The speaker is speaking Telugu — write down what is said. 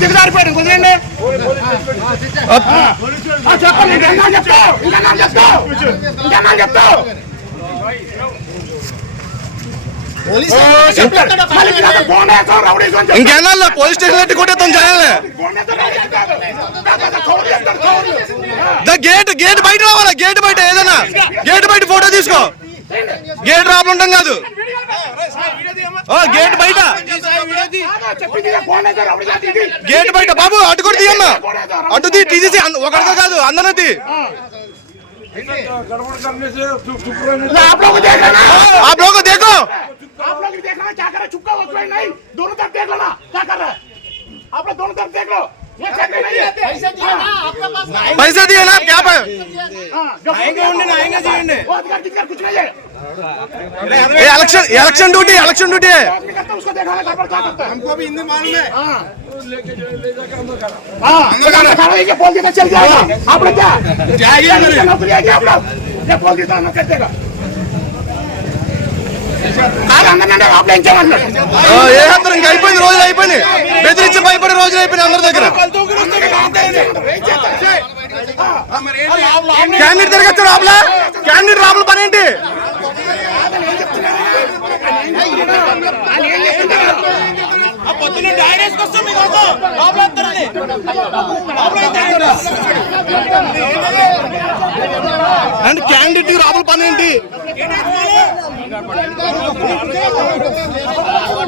దిగజారిపోయాడు. కుదిరండి. చెప్పండి చెప్తావు? చెప్తావు? చెప్తావు. ఇంకేనా పోలీస్ స్టేషన్. ఎట్టి కొట్టేస్తాం దా గేట్ గేట్ బయట రావాలా? గేట్ బయట ఏదైనా? గేట్ బయట ఫోటో తీసుకో. గేట్ ఉంటాం కాదు. ఓ గేట్ బయట. గేట్ బయట బాబు అటు కూడా తీయమ్మా అటు తీ తీసేసి ఒకరితో కాదు అందరూ తీ आप लोग देख लेना ఆ బ్లోక్ దేకో आप लोग भी देख लेना क्या कर रहे चुपका वचुका नहीं दोनों तरफ देख लेना क्या कर रहे हैं आप लोग दोनों तरफ देख लो ये check नहीं है పైసా తీయనా క్యాప్ हाँ, जो वो अधिकार जिसका कुछ नहीं है election election duty election duty आदमी करता है उसको देखना गड़बड़ क्या करता है हमको भी हिंदी मालूम है हाँ हाँ अंदर दिखा रहे हैं कि बोल देता चल जाएगा आप लोग क्या जाइए नौकरी है क्या आप लोग ये बोल देता ना कर देगा కాదు అందరినీ आप लोग इंचार्ज ఏ హత్తరు ఇంకా అయిపోయింది రోజులు అయిపోయింది బెదిరించి భయపడే రోజులు అయిపోయినాయి అందరి దగ్గర. క్యాండిడేట్ తిరగచ్చు రాబులా క్యాండిడేట్ రాబుల పని ఏంటి? పొద్దున్న డైరెక్ట్ వస్తే మీకు లోపల వస్తారని అండ్ క్యాండిడేట్ రాబుల పని ఏంటి?